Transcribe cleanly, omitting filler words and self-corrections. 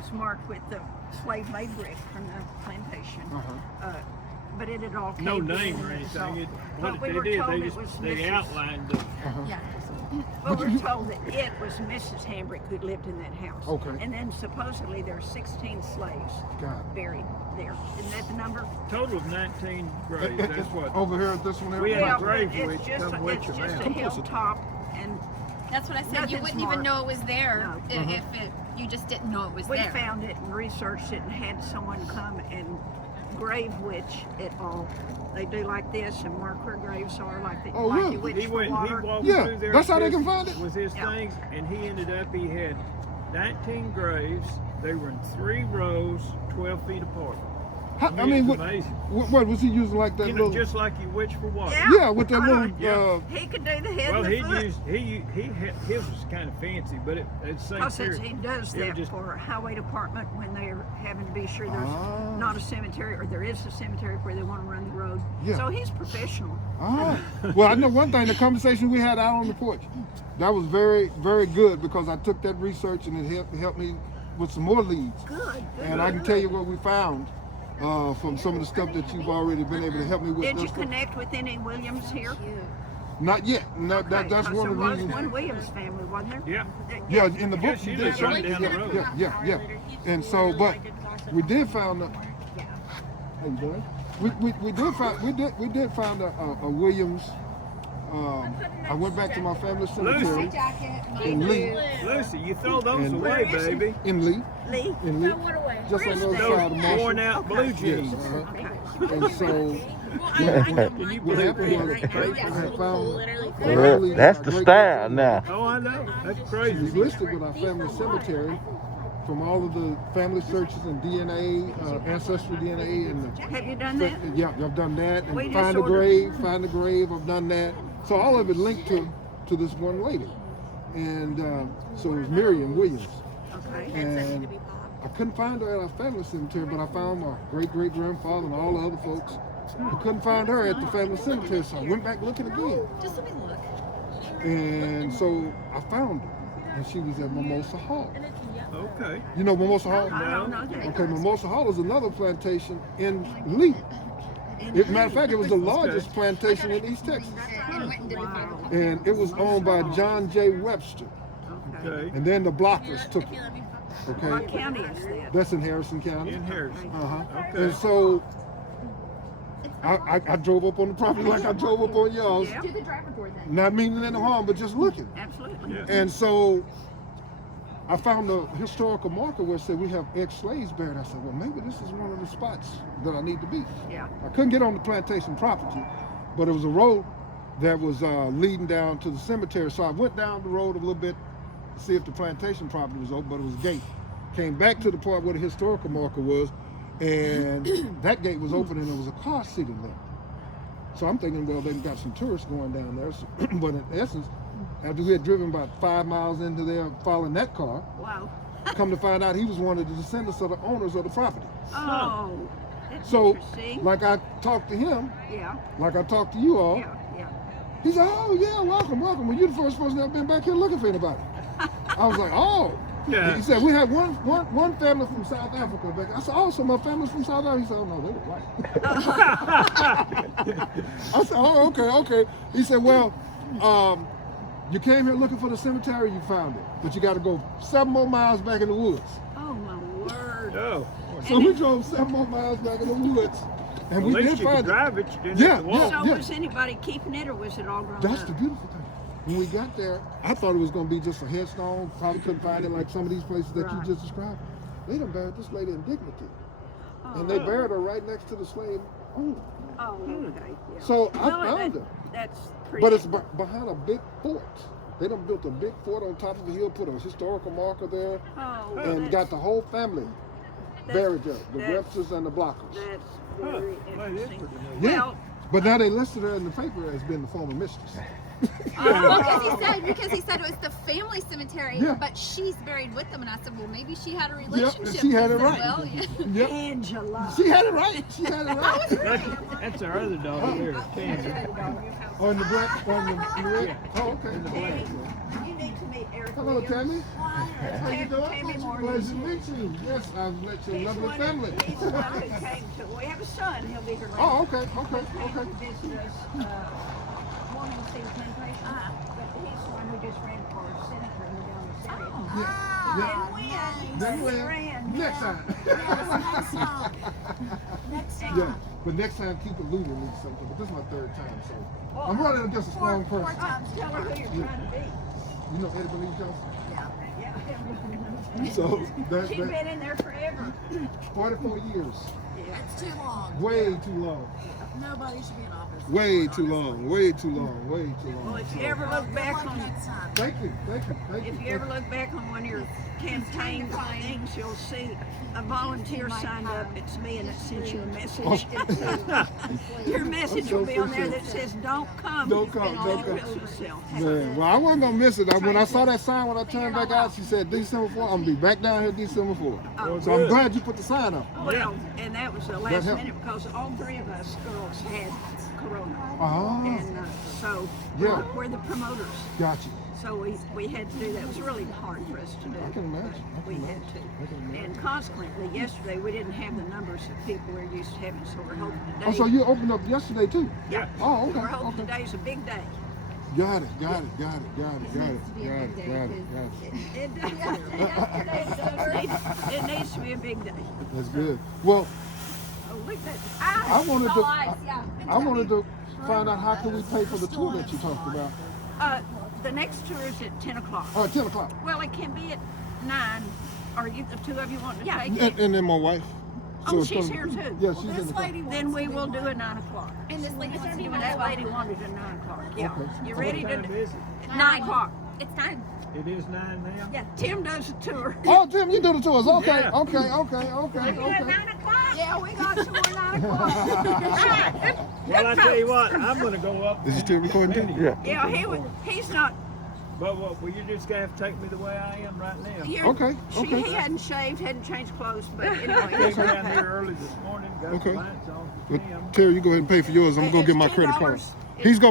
was marked with the slave-made brick from the plantation. But it had all No caved in name or and so- anything. but What we they were did, told they it just was they Mrs. outlined the. Yeah. Well, we're told that it was Mrs. Hambrick who lived in that house. Okay. And then supposedly there are 16 slaves God. buried there. Isn't that the number? Total of 19 graves. That's what. Over here at this one here? We had a Well, grave it's witch just, come witch it's them just out. a Come closer. hilltop, and That's what I said. You Nothing's wouldn't even marked. know it was there No. if it you just didn't know it was we there. found it and researched it and had someone come and grave witch it all. They do like this and mark where graves are, like the Oh, like really? you witch He for went. He water. walked Yeah, through there. that's how they with can his- find it? With his Yeah. things, and he ended up. He had 19 graves. They were in 3 rows, 12 feet apart. I mean, it's what, amazing. what was he using like that You know, little? just like you witch for water. Yeah, with that I little. know. He could do the head Well, and the he foot. used his was kind of fancy, but it's same Because period. he does It was that just- for highway department when they're having to be sure there's Ah. not a cemetery or there is a cemetery where they want to run the road. Yeah. So he's professional. Ah, well, I know one thing. The conversation we had out on the porch, that was very, very good because I took that research and it helped me with some more leads. Good. And I can tell you what we found from some of the stuff that you've already been able to help me with. Did you That's connect with any Williams here? Not yet. No, that's Because one of the there was reasons. one Williams family, wasn't there? Yeah. Yeah, in the book Yeah, you she did lives right down the road. Yeah. And so, but we did find. How you doing? We did find a Williams. I went back to my family cemetery Jacket, in Lee. Lucy, you throw those And- away, baby. In Lee. Lee? In Lee. Just on the other side of Those worn Marshall. out blue Yes. jeans. And so. Can you What believe happened was, it? I had found Well, that's the style now. Oh, I know. That's She was crazy. listed with our family cemetery from all of the family searches and DNA, ancestry DNA, and Have you done that? yeah, I've done that. And We just find the ordered- grave, I've done that. So all of it linked to this one lady, and so it was Miriam Williams. Okay. And I couldn't find her at our family cemetery, but I found my great-great-grandfather and all the other folks. I couldn't find her at the family cemetery, so I went back looking again. Just let me look. And so I found her, and she was at Mimosa Hall. Okay. You know Mimosa Hall? I don't know that. Okay, Mimosa Hall is another plantation in Lee. Matter of fact, it was the largest plantation in East Texas. Wow. And it was owned by John J. Webster. Okay. Okay. And then the Blockers took it. What Okay? county is that? That's in Harrison County. In Harrison. Uh-huh. Okay. And so I drove up on the property like I drove up on y'all's. Yeah. Do the driver door then. Not meaning any harm, but just looking. Absolutely. Yeah. And so I found a historical marker where it said we have ex-slaves buried. I said, well, maybe this is one of the spots that I need to be. Yeah. I couldn't get on the plantation property, but it was a road that was leading down to the cemetery. So I went down the road a little bit to see if the plantation property was open, but it was a gate. Came back to the part where the historical marker was, and that gate was open and there was a car sitting there. So I'm thinking, well, they've got some tourists going down there. So, but in essence, after we had driven about 5 miles into there following that car, Wow. come to find out he was one of the descendants of the owners of the property. Oh. That's So, interesting. like I talked to him, Yeah. like I talked to you all, Yeah. Yeah. he said, oh yeah, welcome. Well, you're the first person that been back here looking for anybody. I was like, oh. Yeah. He said, we had one family from South Africa back. I said, oh, so my family's from South Africa? He said, oh no, they were white. I said, oh, okay. He said, well, you came here looking for the cemetery, you found it. But you got to go 7 more miles back in the woods. Oh my word. Oh. So we drove 7 more miles back in the woods. And At we least did you could find it. drive it. You didn't Yeah, have to walk. So yeah. was anybody keeping it or was it all grown That's up? the beautiful thing. When we got there, I thought it was going to be just a headstone. Probably couldn't find it like some of these places that Right. you just described. They done buried this lady in dignity. Oh. And they buried her right next to the slave owner. Oh, okay. Yeah. So I Well, found that- her. That's pretty. But it's behind a big fort. They done built a big fort on top of the hill, put a historical marker there, Oh, and that's- got the whole family buried there. The that's- Websters and the Blockers. That's Huh. very Well, it is interesting. pretty neat. Yeah. Well, But now they listed her in the paper as being the former mistress. Because he said it was the family cemetery, Yeah. but she's buried with them, and I said, well, maybe she had a Yep, relationship. she had it with them. right. Well, yeah. Yep. Angela. She had it right. She had it right. That's our other dog there, Tansy. On the black, on the red. Oh, okay. You need to meet Eric Hello, Williams. Tammy. How you doing? Tammy Moore. Pleasure to meet you. Yes, I've met your He's lovely one- family. He's the one who came to. We have a son. He'll be here later. Oh, okay, He okay, came okay. to visit us. Wanting to see the plantation. But he's the one who just ran for senator in the Dallas area. Yeah. Didn't win. Then He ran. next time. Next time. Next time. Yeah, but next time keep eluding me something. But this is my third time, so I'm running against a strong Four person. times. Tell her who you're trying to be. You know Eddie Believe Johnson? Yeah. Yeah. So She's been in there forever. 44 years. Yeah. It's too long. Way too long. Nobody should be in office. Way too long. Way too long. Way too Well, long. if you ever look Good back luck on, next time. Thank you. Thank you. Thank you. if you ever look back on one of your campaign things, you'll see a volunteer signed up. It's me, and it sends you a message. Your message will be on there that says, "Don't come. Don't You've come, been don't all come." killed yourself." Man, well, I wasn't gonna miss it. When I saw that sign, when I turned back out, she said December 4th. I'm gonna be back down here December 4th. Oh, So I'm good. glad you put the sign up. Well, and that was the last helped. minute because all three of us girls had corona, Oh, and so Yeah. we're the promoters. gotcha. So we had to do that. It was really hard for us to do. I can imagine. but we had to. And consequently, yesterday we didn't have the numbers that people are used to having, so we're hoping today. Oh, so you opened up yesterday too? Yeah. Oh, okay. We're hoping Okay. today's a big day. Got it. Got it. Got it. Got it. Got it. Got it. Got it. Got it. It needs to be a big day. That's good. Well, Oh, look at that. I wanted All to. eyes, yeah. I wanted to find out how can we pay for the tour that you talked about. The next tour is at 10 o'clock. Oh, 10 o'clock. Well, it can be at 9. Are you the two of you want to take it? And then my wife. Oh, it's she's gonna- here too. Yeah, she's in This the car. lady Then we will do it 9 o'clock. And this lady wants to do And that lady wanted a 9 o'clock. Yeah. Okay. You What ready to time do is it? 9 o'clock? It's time. It is 9 now? Yeah. Tim does the tour. Oh, Tim, you do the tours. Okay, Yeah. okay, okay, okay, At okay. 9 o'clock? Yeah, we got tour 9 o'clock. Well, I tell you what, I'm gonna go up. Is he still recording too? Minnie. Yeah. Yeah, he's not. But what, well, you just gonna have to take me the way I am right now. You're, Okay, okay. He hadn't shaved, hadn't changed clothes, but I anyway. came down here early this morning, got Okay. the lights on for Well, Tim. Terry, you go ahead and pay for yours. I'm gonna go get my credit card. $10. He's gonna